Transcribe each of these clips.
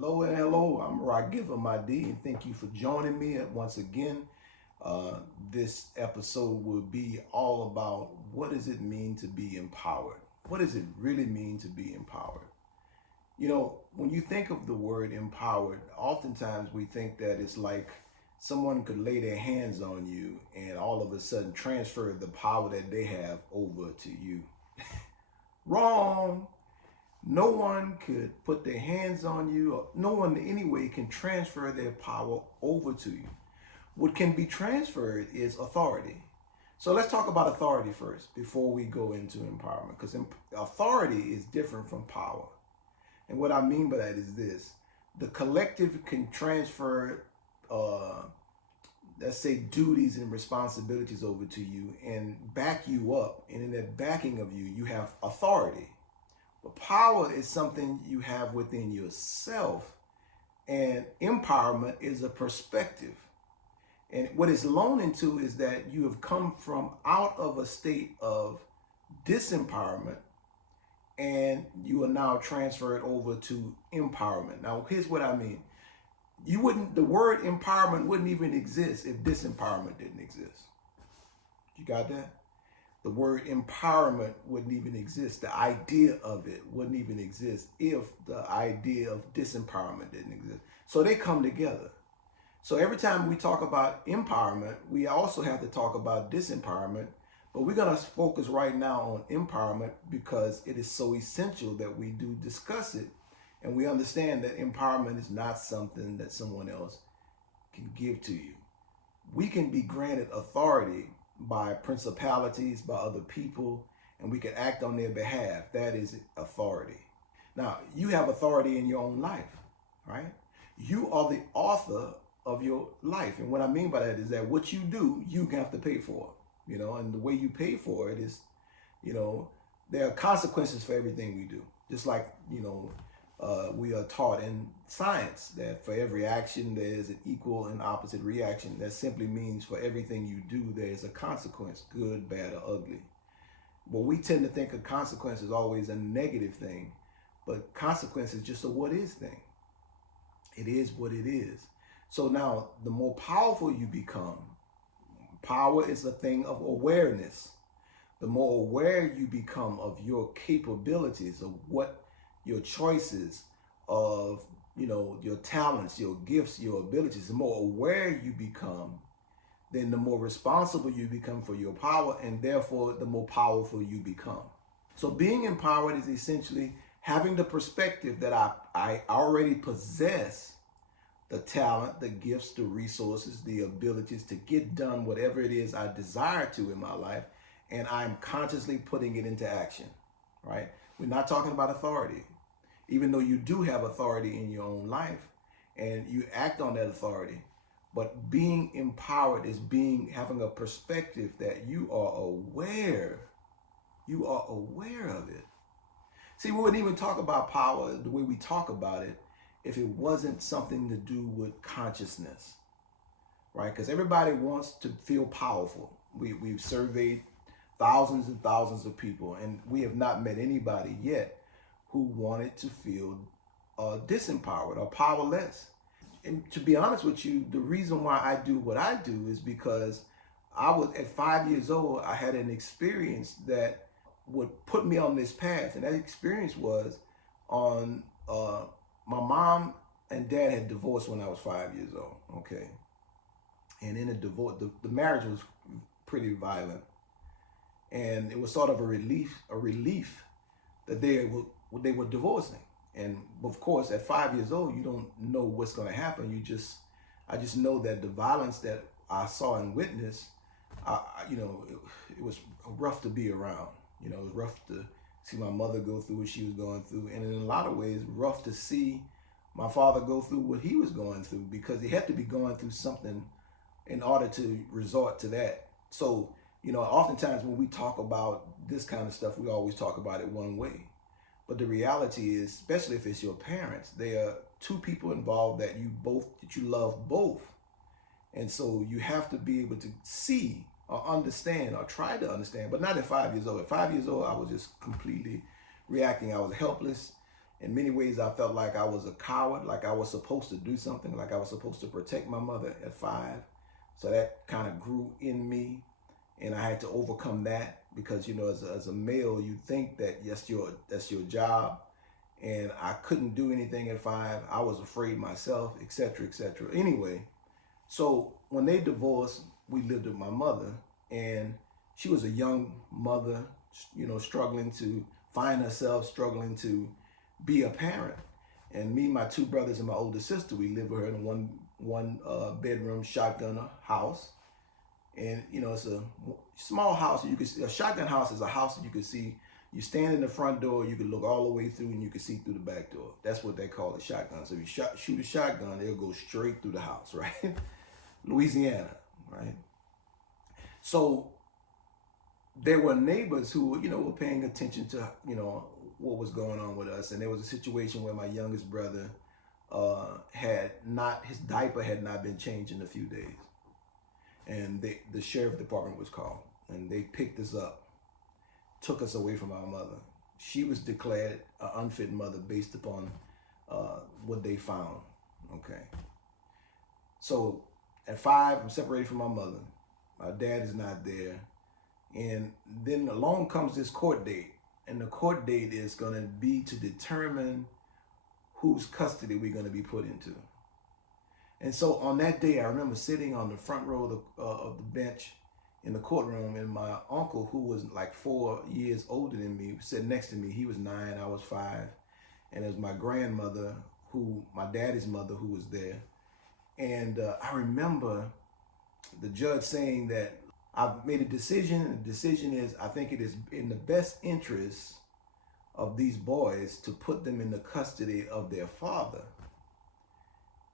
Hello and hello, I'm Ragivah Mahdi, and thank you for joining me once again. This episode will be all about what does it mean to be empowered? What does it really mean to be empowered? You know, when you think of the word empowered, oftentimes we think that it's like someone could lay their hands on you and all of a sudden transfer the power that they have over to you. Wrong. No one could put their hands on you, or no one in any way can transfer their power over to you. What can be transferred is authority. So let's talk about authority first before we go into empowerment, because authority is different from power. And what I mean by that is this: the collective can transfer, let's say, duties and responsibilities over to you and back you up. And in that backing of you, you have authority. But power is something you have within yourself, and empowerment is a perspective. And what it's loaned into is that you have come from out of a state of disempowerment, and you are now transferred over to empowerment. Now, here's what I mean. The word empowerment wouldn't even exist if disempowerment didn't exist. You got that? The word empowerment wouldn't even exist. The idea of it wouldn't even exist if the idea of disempowerment didn't exist. So they come together. So every time we talk about empowerment, we also have to talk about disempowerment. But we're going to focus right now on empowerment because it is so essential that we do discuss it. And we understand that empowerment is not something that someone else can give to you. We can be granted authority by principalities, by other people, and we can act on their behalf. That is authority. Now, you have authority in your own life, right? You are the author of your life. And what I mean by that is that what you do, you have to pay for, and the way you pay for it is, there are consequences for everything we do. Just like, we are taught in science that for every action, there's an equal and opposite reaction. That simply means for everything you do, there's a consequence, good, bad, or ugly. But we tend to think of consequence as always a negative thing, but consequence is just a what is thing. It is what it is. So now, the more powerful you become, power is a thing of awareness. The more aware you become of your capabilities, of what your choices, of your talents, your gifts, your abilities, the more aware you become, then the more responsible you become for your power, and therefore the more powerful you become. So being empowered is essentially having the perspective that I already possess the talent, the gifts, the resources, the abilities to get done whatever it is I desire to in my life, and I'm consciously putting it into action, right? We're not talking about authority. Even though you do have authority in your own life and you act on that authority, but being empowered is having a perspective that you are aware of it. See, we wouldn't even talk about power the way we talk about it if it wasn't something to do with consciousness, right? Because everybody wants to feel powerful. We've surveyed thousands and thousands of people, and we have not met anybody yet who wanted to feel disempowered or powerless. And to be honest with you, the reason why I do what I do is because at 5 years old, I had an experience that would put me on this path. And that experience was my mom and dad had divorced when I was 5 years old, okay? And in a divorce, the marriage was pretty violent. And it was sort of a relief that they were divorcing. And of course, at 5 years old, you don't know what's going to happen. I just know that the violence that I saw and witnessed, it was rough to be around. It was rough to see my mother go through what she was going through. And in a lot of ways, rough to see my father go through what he was going through, because he had to be going through something in order to resort to that. So, oftentimes when we talk about this kind of stuff, we always talk about it one way. But the reality is, especially if it's your parents, there are two people involved that you love both. And so you have to be able to see or understand or try to understand, but not at 5 years old. At 5 years old, I was just completely reacting. I was helpless. In many ways, I felt like I was a coward, like I was supposed to do something, like I was supposed to protect my mother at 5. So that kind of grew in me, and I had to overcome that because, you know, as a male, you think that that's your job, and I couldn't do anything at 5. I was afraid myself, etc., etc. Anyway, so when they divorced, we lived with my mother, and she was a young mother, you know, struggling to find herself, struggling to be a parent. And me, my 2 brothers, and my older sister, we lived with her in a one bedroom shotgun house. And you know, it's a small house. You can see, a shotgun house is a house that you can see. You stand in the front door, you can look all the way through, and you can see through the back door. That's what they call a shotgun. So if you shoot a shotgun, it'll go straight through the house, right? Louisiana, right? So there were neighbors who, you know, were paying attention to, you know, what was going on with us. And there was a situation where my youngest brother his diaper had not been changed in a few days. And the sheriff department was called, and they picked us up, took us away from our mother. She was declared an unfit mother based upon what they found, okay? So at 5, I'm separated from my mother. My dad is not there. And then along comes this court date. And the court date is going to be to determine whose custody we're going to be put into. And so on that day, I remember sitting on the front row of the bench in the courtroom, and my uncle, who was like 4 years older than me, sitting next to me. He was 9, I was 5. And it was my grandmother, my daddy's mother, who was there. And I remember the judge saying that I've made a decision, and the decision is, I think it is in the best interest of these boys to put them in the custody of their father.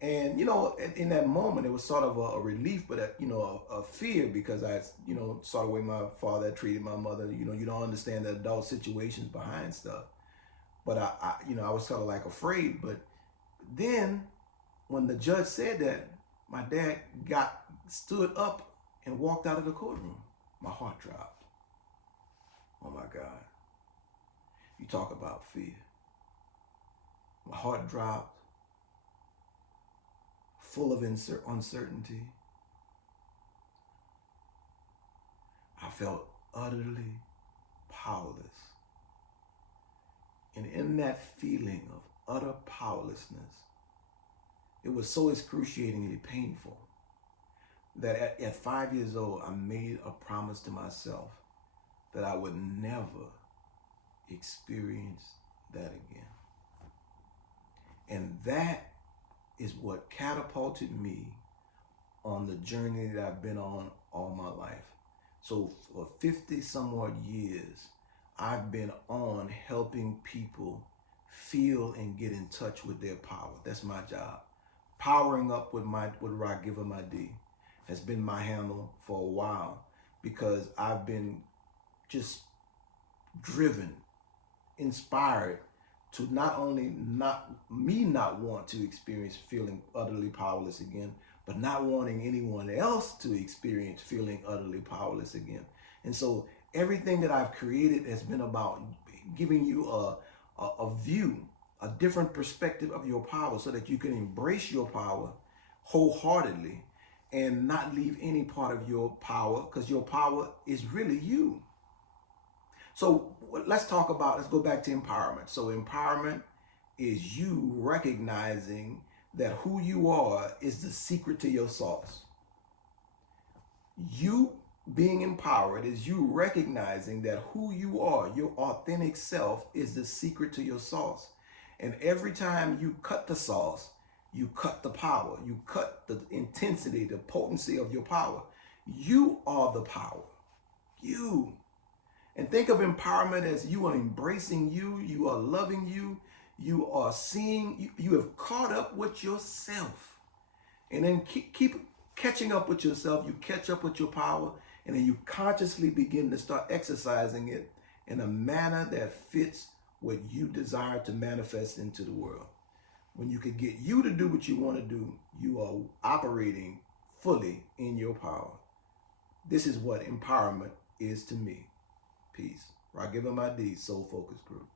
And, you know, in that moment, it was sort of a relief, but, you know, a fear, because I, you know, saw the way my father treated my mother. You know, you don't understand the adult situations behind stuff. But you know, I was sort of like afraid. But then when the judge said that, my dad stood up and walked out of the courtroom. My heart dropped. Oh my God. You talk about fear. My heart dropped, full of uncertainty. I felt utterly powerless. And in that feeling of utter powerlessness, it was so excruciatingly painful that at 5 years old, I made a promise to myself that I would never experience that again. And that is what catapulted me on the journey that I've been on all my life. So for 50 some odd years, I've been on helping people feel and get in touch with their power. That's my job. Powering up with Ragivah Mahdi has been my handle for a while, because I've been just driven, inspired to not only not want to experience feeling utterly powerless again, but not wanting anyone else to experience feeling utterly powerless again. And so everything that I've created has been about giving you a view, a different perspective of your power, so that you can embrace your power wholeheartedly and not leave any part of your power, because your power is really you. So let's go back to empowerment. So empowerment is you recognizing that who you are is the secret to your sauce. You being empowered is you recognizing that who you are, your authentic self, is the secret to your sauce. And every time you cut the sauce, you cut the power, you cut the intensity, the potency of your power. You are the power. You. And think of empowerment as you are embracing you, you are loving you, you are seeing, you have caught up with yourself. And then keep catching up with yourself, you catch up with your power, and then you consciously begin to start exercising it in a manner that fits what you desire to manifest into the world. When you can get you to do what you want to do, you are operating fully in your power. This is what empowerment is to me. Peace. Ragivah Mahdi, Soul Focus Group.